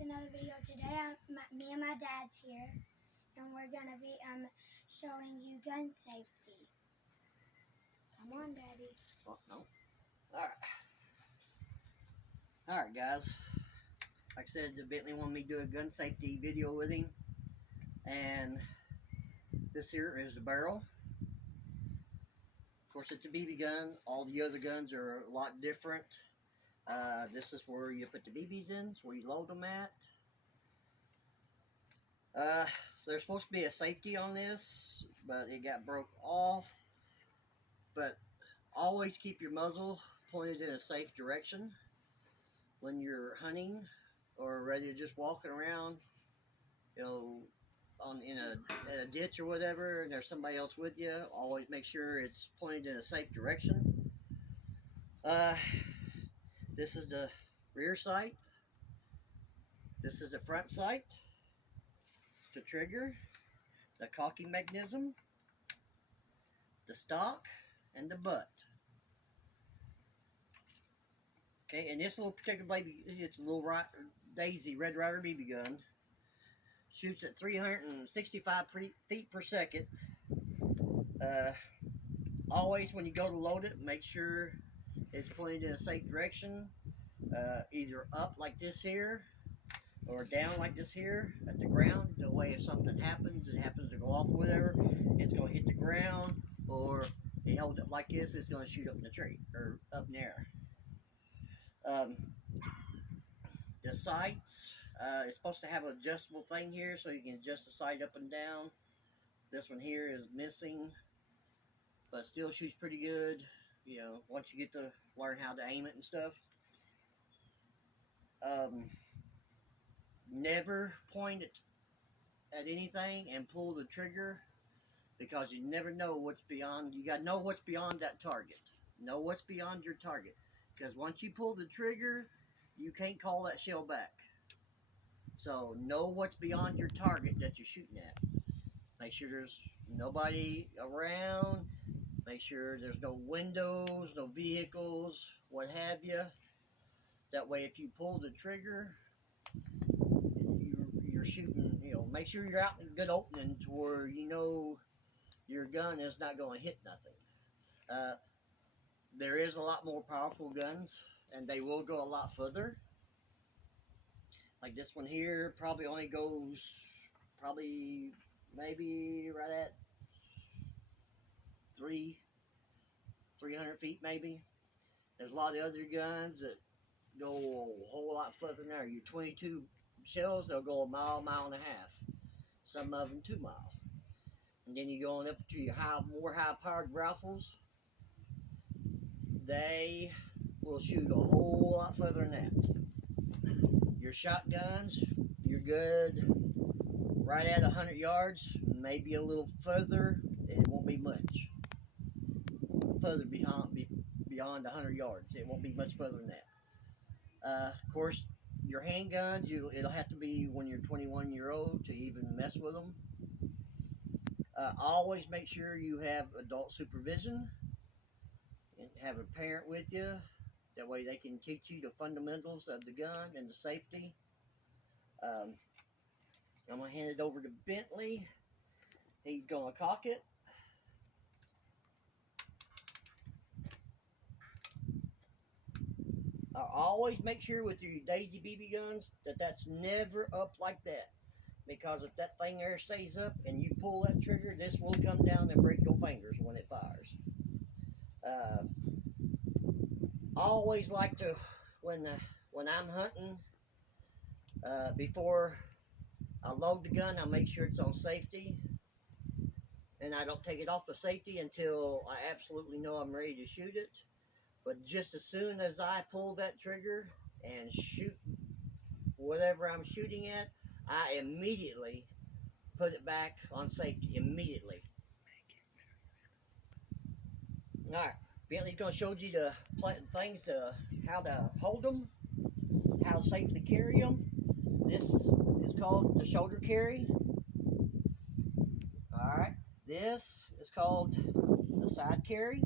with another video. Today, me and my dad's here, and we're gonna be showing you gun safety. Come on, Daddy. Oh, no. Alright, guys. Like I said, Bentley wanted me to do a gun safety video with him. And this here is the barrel. Of course, it's a BB gun. All the other guns are a lot different. This is where you put the BBs in. It's where you load them at. There's supposed to be a safety on this, but it got broke off. But always keep your muzzle pointed in a safe direction when you're hunting or ready to just walking around, you know, in a ditch or whatever, and there's somebody else with you. Always make sure it's pointed in a safe direction. This is the rear sight. This is the front sight. It's the trigger, the cocking mechanism, the stock, and the butt. Okay, and this little particular baby, it's a little Daisy Red Ryder BB gun. Shoots at 365 feet per second. Always when you go to load it, make sure it's pointed in a safe direction. Either up like this here, or down like this here at the ground. The way if something happens, it happens to go off or whatever, it's going to hit the ground, or you hold it like this, it's going to shoot up in the tree, or up in the air. The sights, it's supposed to have an adjustable thing here so you can adjust the sight up and down. This one here is missing, but still shoots pretty good, you know, once you get to learn how to aim it and stuff. Never point it at anything and pull the trigger, because you never know what's beyond. You gotta know what's beyond that target. Know what's beyond your target, because once you pull the trigger, you can't call that shell back. So know what's beyond your target that you're shooting at. Make sure there's nobody around. Make sure there's no windows, no vehicles, what have you. That way, if you pull the trigger, you're shooting, you know, make sure you're out in a good opening to where you know your gun is not going to hit nothing. There is a lot more powerful guns, and they will go a lot further. Like this one here probably only goes, maybe right at 300 feet maybe. There's a lot of the other guns that go a whole lot further than there. Your 22 shells, they'll go a mile, mile and a half. Some of them 2 miles. And then you go on up to your more high-powered rifles. They will shoot a whole lot further than that. Your shotguns, you're good right at 100 yards, maybe a little further. It won't be much further beyond 100 yards. It won't be much further than that. Of course, your handguns, it'll have to be when you're 21-year-old to even mess with them. Always make sure you have adult supervision and have a parent with you. That way they can teach you the fundamentals of the gun and the safety. I'm going to hand it over to Bentley. He's going to cock it. Always make sure with your Daisy BB guns that that's never up like that. Because if that thing there stays up and you pull that trigger, this will come down and break your fingers when it fires. Always like to, when I'm hunting, before I load the gun, I make sure it's on safety. And I don't take it off the safety until I absolutely know I'm ready to shoot it. But just as soon as I pull that trigger and shoot whatever I'm shooting at, I immediately put it back on safety. Immediately. Alright, Bentley's going to show you the things, how to hold them, how to safely carry them. This is called the shoulder carry. Alright, this is called the side carry.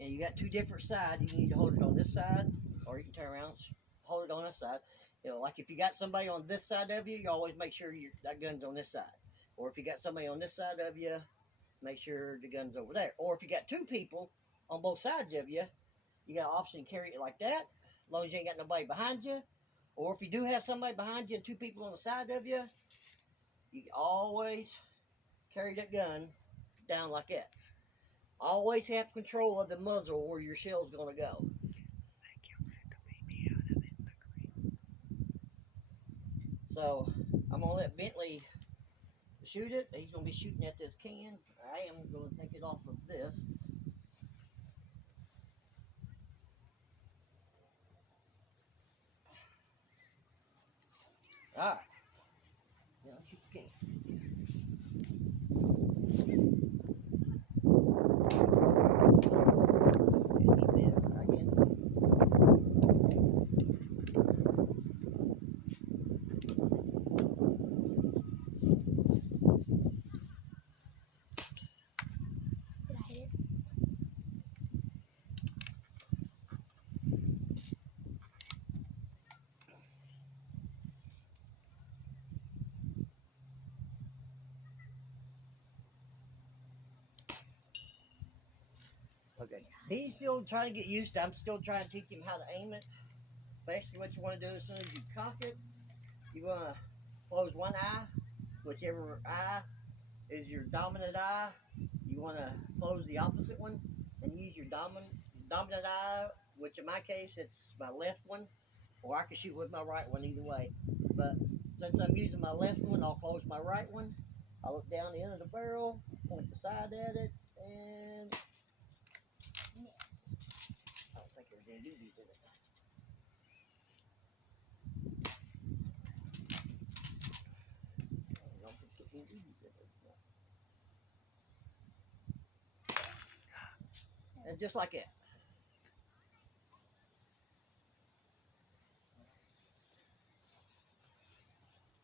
And you got 2 different sides. You need to hold it on this side or you can turn around, hold it on this side. You know, like if you got somebody on this side of you, you always make sure that gun's on this side. Or if you got somebody on this side of you, make sure the gun's over there. Or if you got two people on both sides of you, you got an option to carry it like that, as long as you ain't got nobody behind you. Or if you do have somebody behind you and two people on the side of you, you can always carry that gun down like that. Always have control of the muzzle where your shell's going to go. So I'm going to let Bentley shoot it. He's going to be shooting at this can. I am going to take it off of this. All right. Now shoot the can. Okay, he's still trying to get used to it. I'm still trying to teach him how to aim it. Basically, what you want to do as soon as you cock it, you want to close one eye, whichever eye is your dominant eye. You want to close the opposite one and use your dominant eye, which in my case, it's my left one, or I can shoot with my right one either way. But since I'm using my left one, I'll close my right one. I'll look down the end of the barrel, point the side at it, and I don't think there's any duties in it. I don't think there's any duties in it. And just like that.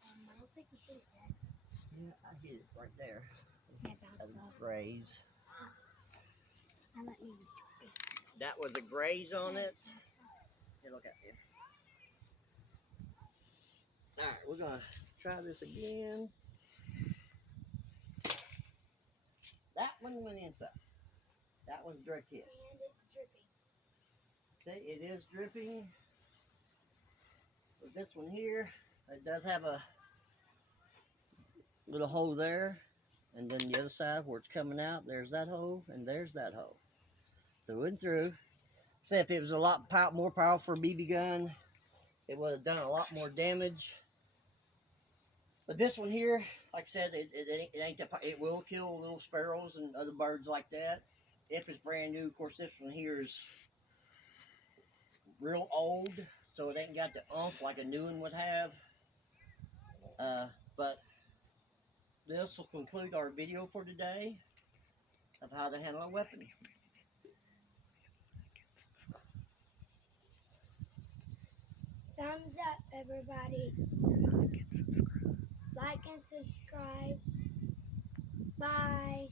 I don't think you hit that. Yeah, I hit it right there. Yeah, That was a graze. Now let me. That was a graze on it. Here, look at here. Alright, we're going to try this again. That one went inside. That one's direct hit. And it's dripping. See, it is dripping. With this one here, it does have a little hole there. And then the other side where it's coming out, there's that hole and there's that hole. Through and through. Say if it was a lot more powerful BB gun, it would have done a lot more damage. But this one here, like I said, it ain't that. It will kill little sparrows and other birds like that if it's brand new. Of course, this one here is real old, so it ain't got the oomph like a new one would have. But this will conclude our video for today of how to handle a weapon. Thumbs up, everybody. Like and subscribe. Bye.